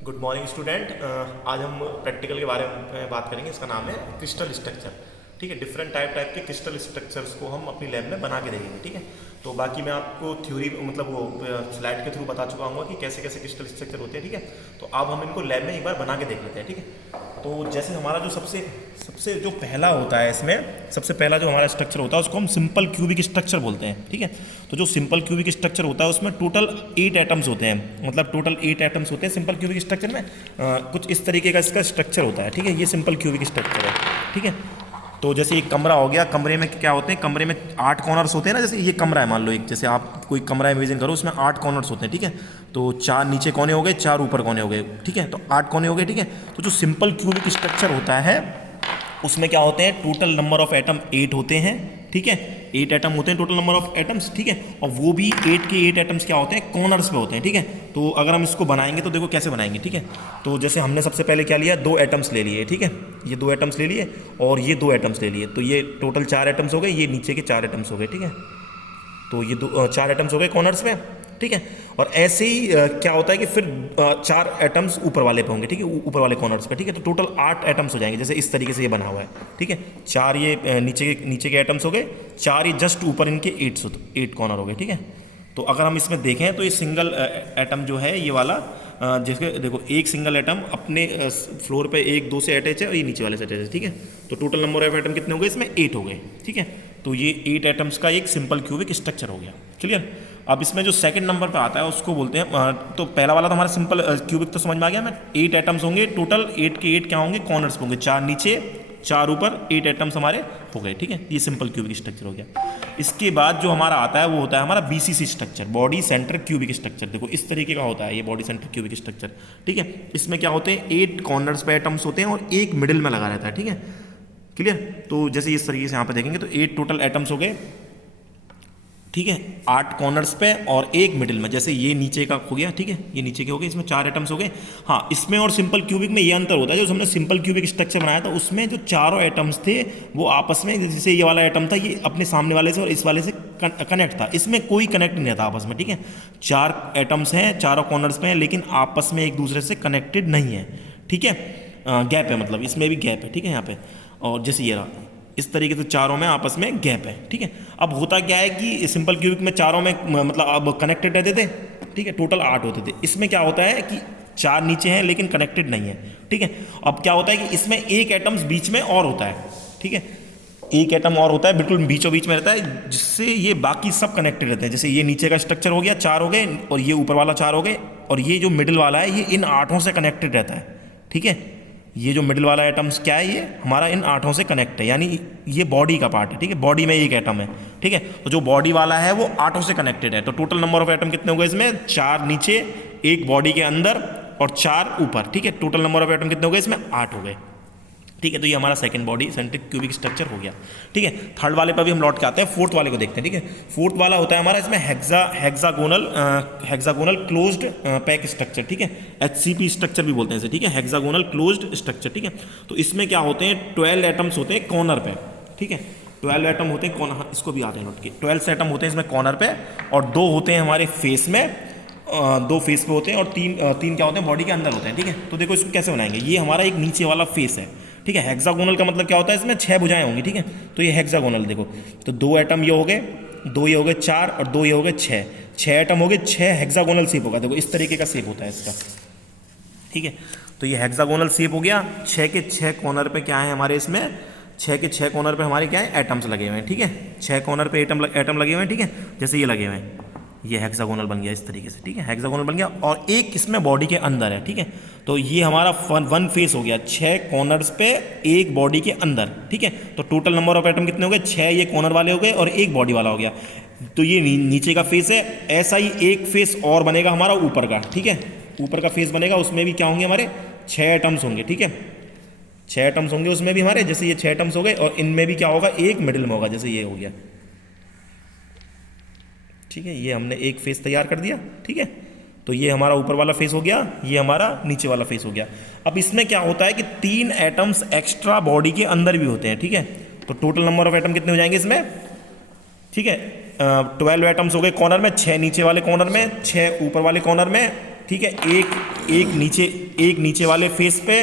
Good morning student. आज हम practical के बारे में बात करेंगे। इसका नाम है क्रिस्टल स्ट्रक्चर। ठीक है, डिफरेंट टाइप के क्रिस्टल स्ट्रक्चर्स को हम अपनी लैब में बना के देखेंगे। ठीक है, तो बाकी मैं आपको थ्योरी मतलब वो स्लाइड के थ्रू बता चुका हूँ कि कैसे कैसे क्रिस्टल स्ट्रक्चर होते हैं। ठीक है, तो अब हम इनको लैब में एक बार बना के देख लेते हैं। ठीक है, तो जैसे हमारा जो सबसे सबसे जो पहला होता है, इसमें सबसे पहला जो हमारा स्ट्रक्चर होता है उसको हम सिंपल क्यूबिक स्ट्रक्चर बोलते हैं। ठीक है, तो जो सिंपल क्यूबिक स्ट्रक्चर होता है उसमें टोटल 8 एटम्स होते हैं, मतलब टोटल 8 एटम्स होते हैं सिंपल क्यूबिक स्ट्रक्चर में। कुछ इस तरीके का इसका स्ट्रक्चर होता है। ठीक है, ये सिंपल क्यूबिक स्ट्रक्चर है। ठीक है, तो जैसे एक कमरा हो गया, कमरे में क्या होते हैं, कमरे में 8 कॉर्नर्स होते हैं ना। जैसे ये कमरा है, मान लो एक, जैसे आप कोई कमरा इमेजिन करो, उसमें 8 कॉर्नर्स होते हैं। ठीक है, तो 4 नीचे कोने हो गए, 4 ऊपर कोने हो गए। ठीक है, तो 8 कोने हो गए। ठीक है, तो जो सिंपल क्यूबिक स्ट्रक्चर होता है उसमें क्या होते हैं, टोटल नंबर ऑफ एटम 8 होते हैं। ठीक है, 8 एटम होते हैं टोटल नंबर ऑफ एटम्स। ठीक है, और वो भी 8 के 8 एटम्स क्या होते हैं, कॉर्नर्स पे होते हैं। ठीक है, तो अगर हम इसको बनाएंगे तो देखो कैसे बनाएंगे। ठीक है, तो जैसे हमने सबसे पहले क्या लिया, 2 एटम्स ले लिए। ठीक है, ये 2 एटम्स ले लिए और ये 2 एटम्स ले लिए, तो ये टोटल 4 एटम्स हो गए, ये नीचे के 4 एटम्स हो गए। ठीक है, तो ये 4 एटम्स हो गए कॉर्नर्स में। ठीक है, और ऐसे ही क्या होता है कि फिर 4 एटम्स ऊपर वाले पे होंगे। ठीक है, ऊपर वाले कॉर्नर्स पे। ठीक है, तो टोटल 8 एटम्स हो जाएंगे, जैसे इस तरीके से ये बना हुआ है। ठीक है, 4 ये नीचे के एटम्स हो गए, 4 ये जस्ट ऊपर इनके 8 कॉर्नर हो गए। ठीक है, तो अगर हम इसमें देखें तो ये सिंगल एटम जो है ये वाला, जैसे देखो एक सिंगल एटम अपने फ्लोर पे 1 2 से अटैच है और ये नीचे वाले से अटैच है। ठीक है, तो टोटल नंबर ऑफ एटम कितने हो गए, इसमें 8 हो गए। ठीक है, तो ये 8 एटम्स का एक सिंपल क्यूबिक स्ट्रक्चर हो गया। क्लियर। अब इसमें जो सेकंड नंबर पे आता है उसको बोलते हैं, तो पहला वाला तो हमारा सिंपल क्यूबिक तो समझ में आ गया। मैं 8 एटम्स होंगे टोटल, 8 के 8 क्या होंगे, कॉर्नर्स होंगे, 4 नीचे 4 ऊपर, 8 एटम्स हमारे हो गए। ठीक है, ये सिंपल क्यूबिक स्ट्रक्चर हो गया। इसके बाद जो हमारा आता है वो होता है हमारा BCC structure, body centre cubic structure. देखो इस तरीके का होता है ये बॉडी सेंटर क्यूबिक स्ट्रक्चर। ठीक है, इसमें क्या होते हैं, 8 कॉर्नर्स पे एटम्स होते हैं और एक मिडिल में लगा रहता है। ठीक है, क्लियर। तो जैसे इस तरीके से यहाँ पे देखेंगे तो 8 टोटल एटम्स हो गए। ठीक है, 8 कॉर्नर्स पे और एक मिडिल में, जैसे ये नीचे का हो गया। ठीक है, ये नीचे के हो गए, इसमें 4 एटम्स हो गए। हाँ, इसमें और सिंपल क्यूबिक में ये अंतर होता है, जो हमने सिंपल क्यूबिक स्ट्रक्चर बनाया था उसमें जो चारों एटम्स थे वो आपस में, जैसे ये वाला एटम था ये अपने सामने वाले से और इस वाले से कनेक्ट था, इसमें कोई कनेक्ट नहीं था आपस में। ठीक है, 4 एटम्स हैं, चारों कॉर्नर्स पे हैं, लेकिन आपस में एक दूसरे से कनेक्टेड नहीं है। ठीक है, गैप है, मतलब इसमें भी गैप है। ठीक है, यहाँ पे, और जैसे ये रहा, इस तरीके से चारों में आपस में गैप है। ठीक है, अब होता क्या है कि सिंपल क्यूबिक में चारों में मतलब अब कनेक्टेड रहते थे। ठीक है, टोटल 8 होते थे। इसमें क्या होता है कि 4 नीचे हैं लेकिन कनेक्टेड नहीं है। ठीक है, अब क्या होता है कि इसमें एक एटम्स बीच में और होता है। ठीक है, एक एटम और होता है बिल्कुल बीचों बीच में रहता है, जिससे ये बाकी सब कनेक्टेड रहते हैं। जैसे ये नीचे का स्ट्रक्चर हो गया, 4 हो गए, और ये ऊपर वाला 4 हो गए, और ये जो मिडिल वाला है ये इन 8 से कनेक्टेड रहता है। ठीक है, ये जो मिडिल वाला एटम्स क्या है, ये हमारा इन 8 से कनेक्ट है, यानी ये बॉडी का पार्ट है। ठीक है, बॉडी में एक एटम है। ठीक है, तो जो बॉडी वाला है वो 8 से कनेक्टेड है। तो टोटल नंबर ऑफ एटम कितने हो गए इसमें, 4 नीचे, एक बॉडी के अंदर और 4 ऊपर। ठीक है, टोटल नंबर ऑफ एटम कितने हो गए इसमें, 8 हो गए। ठीक है, तो ये हमारा second body centric cubic structure हो गया। ठीक है, थर्ड वाले पर भी हम लौट के आते हैं, फोर्थ वाले को देखते हैं। ठीक है, फोर्थ वाला होता है हमारा, इसमें हेक्सागोनल क्लोज्ड पैक स्ट्रक्चर। ठीक है, HCP स्ट्रक्चर भी बोलते हैं इसे। ठीक है, हेक्सागोनल क्लोज्ड स्ट्रक्चर। ठीक है, तो इसमें क्या होते हैं, 12 एटम्स होते हैं कॉर्नर पे। ठीक है, 12 एटम होते हैं कॉर्नर, इसको भी आते हैं नोट के, 12 एटम होते हैं इसमें कॉर्नर पे, और 2 होते हैं हमारे फेस में, 2 फेस पे होते हैं, और 3 क्या होते हैं, बॉडी के अंदर होते हैं। ठीक है, तो देखो इसको कैसे बनाएंगे, ये हमारा एक नीचे वाला फेस है। ठीक है, हेक्सागोनल का मतलब क्या होता है, इसमें 6 भुजाएं होंगी। ठीक है, तो ये हेक्सागोनल देखो, तो 2 एटम ये हो गए, 2 ये हो गए 4, और 2 ये हो गए 6 एटम हो गए, 6 हेक्सागोनल शेप होगा। देखो इस तरीके का शेप होता है इसका। ठीक है, तो ये हेक्सागोनल शेप हो गया। 6 के 6 कॉर्नर पे क्या है हमारे, इसमें 6 के 6 कॉर्नर पे हमारे क्या है, एटम्स लगे हुए हैं। ठीक है, 6 कॉर्नर पे एटम लगे हुए हैं। ठीक है, जैसे ये लगे हुए हैं, ये हेक्सागोनल बन गया इस तरीके से। ठीक है, हेक्सागोनल बन गया, और एक इसमें बॉडी के अंदर है। ठीक है, तो ये हमारा वन फेस हो गया, 6 कॉर्नर्स पे एक बॉडी के अंदर। ठीक है, तो टोटल नंबर ऑफ एटम कितने हो गए, 6 ये कॉर्नर वाले हो गए और एक बॉडी वाला हो गया। तो ये नीचे का फेस है। ऐसा ही एक फेस और बनेगा हमारा ऊपर का। ठीक है, ऊपर का फेस बनेगा, उसमें भी क्या होंगे हमारे, 6 एटम्स होंगे। ठीक है, 6 एटम्स होंगे उसमें भी हमारे, जैसे ये 6 एटम्स हो गए, और इनमें भी क्या होगा, एक मिडिल में होगा, जैसे ये हो गया। ठीक है, ये हमने एक फेस तैयार कर दिया। ठीक है, तो ये हमारा ऊपर वाला फेस हो गया, ये हमारा नीचे वाला फेस हो गया। अब इसमें क्या होता है कि 3 एटम्स एक्स्ट्रा बॉडी के अंदर भी होते हैं। ठीक है, तो टोटल नंबर ऑफ एटम कितने हो जाएंगे इसमें, ठीक है, 12 एटम्स हो गए कॉर्नर में, 6 नीचे वाले कॉर्नर में, 6 ऊपर वाले कॉर्नर में। ठीक है, एक एक नीचे वाले फेस पे,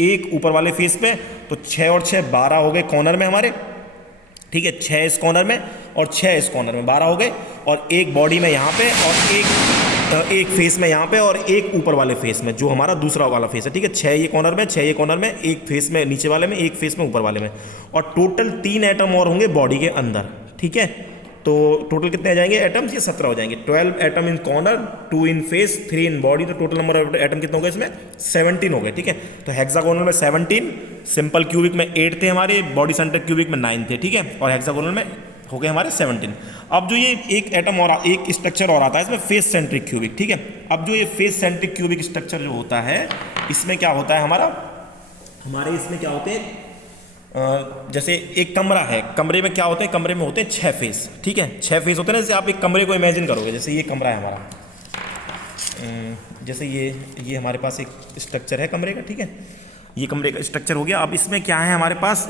एक ऊपर वाले फेस पे, तो 6 और 6 12 हो गए कॉर्नर में हमारे, ठीक है। 6 इस कॉर्नर में और 6 इस कॉर्नर में, 12 हो गए। और एक बॉडी में यहाँ पे और एक फेस में यहाँ पे और एक ऊपर वाले फेस में, जो हमारा दूसरा वाला फेस है, ठीक है। 6 ये कॉर्नर में, 6 ये कॉर्नर में, एक फेस में नीचे वाले में, एक फेस में ऊपर वाले में, और टोटल 3 एटम और होंगे बॉडी के अंदर, ठीक है। तो टोटल कितने आ जाएंगे एटम्स, ये 17 हो जाएंगे। 12 atom in corner, 2 in face, 3 in body, तो टोटल नंबर ऑफ एटम कितने हो गए इसमें, 17 हो गए, ठीक है। तो हेक्सागोनल में 17, सिंपल क्यूबिक में 8 थे हमारे, बॉडी सेंटर क्यूबिक में 9 थे, ठीक है। और हेक्सागोनल में हो गए हमारे 17। अब जो ये एक एटम और एक स्ट्रक्चर और आता है इसमें, फेस सेंट्रिक क्यूबिक, ठीक है। अब जो ये फेस सेंट्रिक क्यूबिक स्ट्रक्चर जो होता है, इसमें क्या होता है हमारे इसमें क्या होते हैं, जैसे एक कमरा है, कमरे में क्या होते हैं, कमरे में होते हैं 6 फेस, ठीक है। 6 फेस होते हैं ना। जैसे आप एक कमरे को इमेजिन करोगे, जैसे ये कमरा है हमारा, जैसे ये हमारे पास एक स्ट्रक्चर है कमरे का, ठीक है। ये कमरे का स्ट्रक्चर हो गया। अब इसमें क्या है हमारे पास,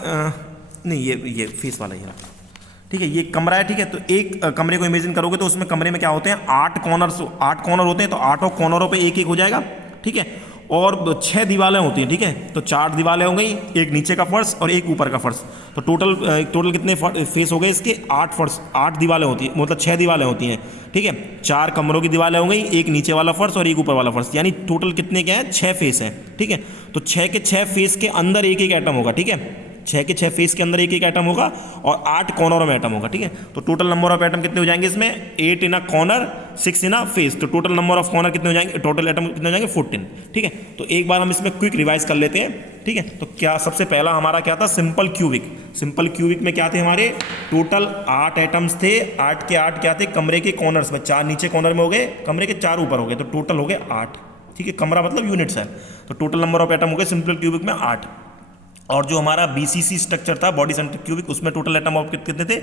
नहीं ये फेस वाला ही है, ठीक है। ये कमरा है, ठीक है। तो एक कमरे को इमेजिन करोगे तो उसमें कमरे में क्या होते हैं, 8 कॉर्नर होते हैं, तो 8 कॉर्नरों पे एक एक हो जाएगा, ठीक है। और 6 दीवारें होती हैं, ठीक है। तो 4 दीवारें हो गई, एक नीचे का फर्श और एक ऊपर का फर्श, तो टोटल कितने फेस हो गए इसके, 8 दीवारें होती हैं, मतलब 6 दीवारें होती हैं, ठीक है। 4 कमरों की दीवारें हो गई, एक नीचे वाला फर्श और एक ऊपर वाला फर्श, यानी टोटल कितने क्या है, 6 फेस हैं, ठीक है। तो 6 के 6 फेस के अंदर एक एक एटम होगा, ठीक है। 6 के 6 फेस के अंदर एक एक एटम होगा और 8 कॉर्नरों में एटम होगा, ठीक है। तो टोटल नंबर ऑफ एटम कितने हो जाएंगे इसमें, 8 in a corner, 6 in a face, तो टोटल नंबर ऑफ कॉर्नर कितने हो जाएंगे, टोटल एटम कितने हो जाएंगे, 14, ठीक है। तो एक बार हम इसमें क्विक रिवाइज कर लेते हैं, ठीक है। तो क्या सबसे पहला हमारा क्या था, सिंपल क्यूबिक में क्या थे हमारे, टोटल 8 एटम्स थे, 8 के 8 क्या थे, कमरे के कॉर्नर्स में, 4 नीचे कॉर्नर में हो गए, कमरे के 4 ऊपर हो गए, तो टोटल हो गए 8, ठीक है। कमरा मतलब यूनिट्स है, तो टोटल नंबर ऑफ एटम हो गए सिंपल क्यूबिक में 8। और जो हमारा BCC स्ट्रक्चर था, बॉडी सेंट्रिक क्यूबिक, उसमें टोटल एटम ऑफ कितने थे,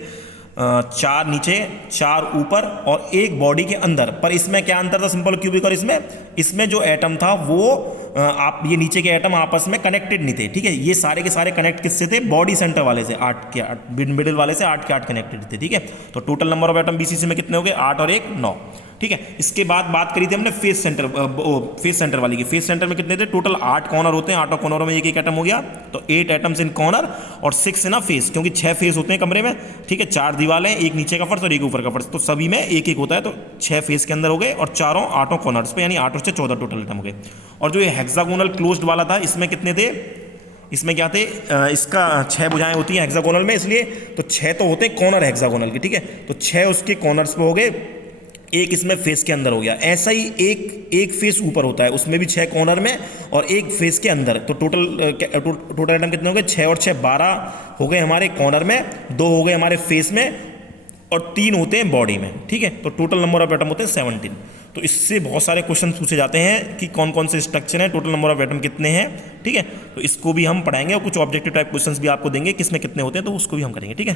4 नीचे, 4 ऊपर और एक बॉडी के अंदर। पर इसमें क्या अंतर था सिंपल क्यूबिक और इसमें जो एटम था वो आप ये नीचे के एटम आपस में कनेक्टेड नहीं थे, ठीक है। ये सारे के सारे कनेक्ट किससे थे, बॉडी सेंटर वाले से, 8 के 8 मिडिल वाले से 8 के 8 कनेक्टेड थे, ठीक है। तो total number of atom BCC में कितने हो गए, 8 और 1 9, ठीक है। इसके बाद बात करी थी हमने फेस सेंटर वाली की। फेस सेंटर में कितने थे, टोटल 8 कॉर्नर होते हैं, 8 कॉर्नरों में एक एक एटम हो गया, तो 8 एटम्स इन कॉर्नर और 6 इन फेस, क्योंकि 6 फेस होते हैं कमरे में, ठीक है। 4 दीवारें, एक नीचे का फर्श और एक ऊपर का फर्श, तो सभी में एक एक होता है, तो 6 फेस के अंदर हो गए और 8 कॉर्नर्स पे, यानी 8 से 14 टोटल एटम हो गए। और जो ये हेक्सागोनल क्लोज्ड वाला था, इसमें कितने थे, इसमें क्या थे, इसका 6 भुजाएं होती हैं हेक्सागोनल में, इसलिए तो 6 तो होते हैं कॉर्नर हेक्सागोनल के, ठीक है। तो 6 उसके कॉर्नर्स पे हो गए, एक इसमें फेस के अंदर हो गया। ऐसा ही एक फेस ऊपर होता है, उसमें भी 6 कॉर्नर में और एक फेस के अंदर, तो टोटल एटम कितने हो गए, 6 और 6 12 हो गए हमारे कॉर्नर में, 2 हो गए हमारे फेस में और 3 होते हैं बॉडी में, ठीक है। तो टोटल नंबर ऑफ एटम होते हैं 17। तो इससे बहुत सारे क्वेश्चन पूछे जाते हैं कि कौन कौन से स्ट्रक्चर हैं, टोटल नंबर ऑफ एटम कितने हैं, ठीक है। तो इसको भी हम पढ़ाएंगे और कुछ ऑब्जेक्टिव टाइप क्वेश्चंस भी आपको देंगे, किसमें कितने होते हैं, तो उसको भी हम करेंगे, ठीक है।